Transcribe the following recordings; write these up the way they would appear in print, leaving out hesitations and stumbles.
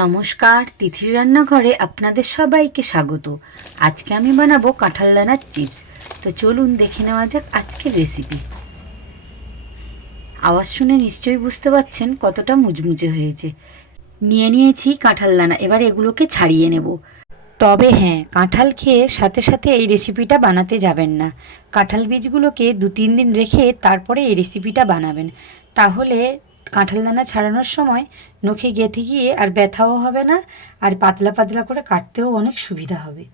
নমস্কার, তিথির রান্নাঘরে আপনাদের সবাইকে স্বাগত। আজকে আমি বানাবো কাঁঠাল দানার চিপস। তো চলুন দেখে নেওয়া যাক আজকের রেসিপি। আওয়াজ শুনে নিশ্চয়ই বুঝতে পারছেন কতটা মুচমুচে হয়েছে। নিয়ে নিয়েছি কাঁঠাল দানা, এবার এগুলোকে ছাড়িয়ে নেব। তবে হ্যাঁ, কাঁঠাল খেয়ে সাথে সাথে এই রেসিপিটা বানাতে যাবেন না। কাঁঠাল বীজগুলোকে 2-3 দিন রেখে তারপরে এই রেসিপিটা বানাবেন। তাহলে কাঁঠাল দানা ছাড়ানোর সময় নখে গেঁথে গিয়ে আর ব্যথাও হবে না, আর পাতলা পাতলা করে কাটতেও অনেক সুবিধা হবে।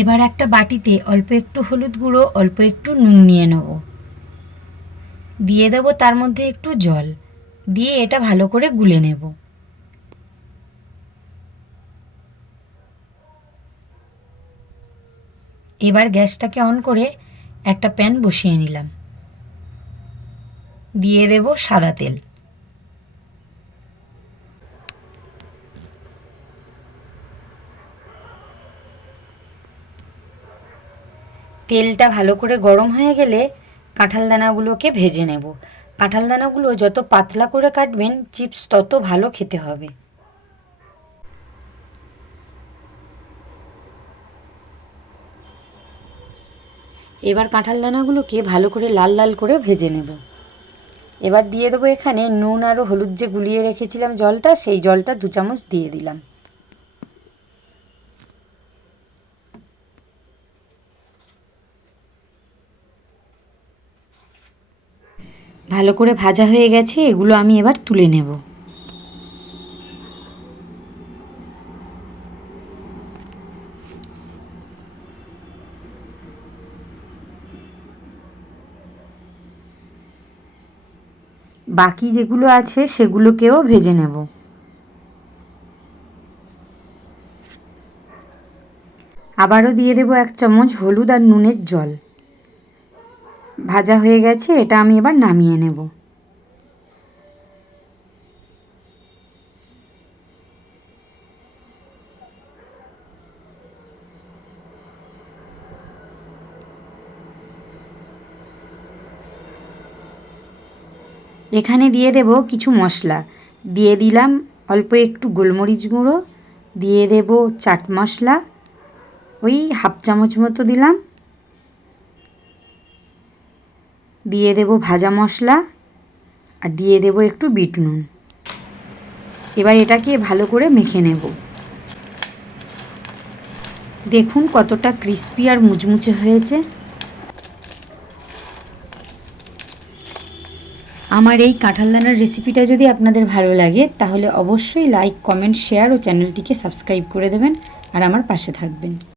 এবার একটা বাটিতে অল্প একটু হলুদ গুঁড়ো, অল্প একটু নুন নিয়ে নেব। দিয়ে দেবো তার মধ্যে একটু জল, দিয়ে এটা ভালো করে গুলে নেব। এবার গ্যাসটাকে অন করে একটা প্যান বসিয়ে নিলাম। দিয়ে দেব সাদা তেল। তেলটা ভালো করে গরম হয়ে গেলে কাঁঠাল দানাগুলোকে ভেজে নেব। কাঁঠাল দানাগুলো যত পাতলা করে কাটবেন চিপস তত ভালো খেতে হবে। এবার কাঁঠাল দানাগুলোকে ভালো করে লাল লাল করে ভেজে নেব। এবার দিয়ে দেবো এখানে নুন আর হলুদ যে গুলিয়ে রেখেছিলাম জলটা, সেই জলটা 2 চামচ দিয়ে দিলাম। ভালো করে ভাজা হয়ে গেছে, এগুলো আমি এবার তুলে নেব। বাকি যেগুলো আছে সেগুলোকেও ভেজে নেব। আবারও দিয়ে দেব 1 চামচ হলুদ আর নুনের জল। ভাজা হয়ে গেছে, এটা আমি এবার নামিয়ে নেব। এখানে দিয়ে দেব কিছু মশলা। দিয়ে দিলাম অল্প একটু গোলমরিচ গুঁড়ো, দিয়ে দেব চাট মশলা, ওই 1/2 চামচ মতো দিলাম। দিয়ে দেব ভাজা মশলা, আর দিয়ে দেব একটু বিট নুন। এবার এটাকে ভালো করে মেখে নেব। দেখুন কতটা ক্রিস্পি আর মুচমুচে হয়েছে। আমার এই কাঁঠাল দানার রেসিপিটা যদি আপনাদের ভালো লাগে তাহলে অবশ্যই লাইক, কমেন্ট, শেয়ার ও চ্যানেলটিকে সাবস্ক্রাইব করে দেবেন আর আমার পাশে থাকবেন।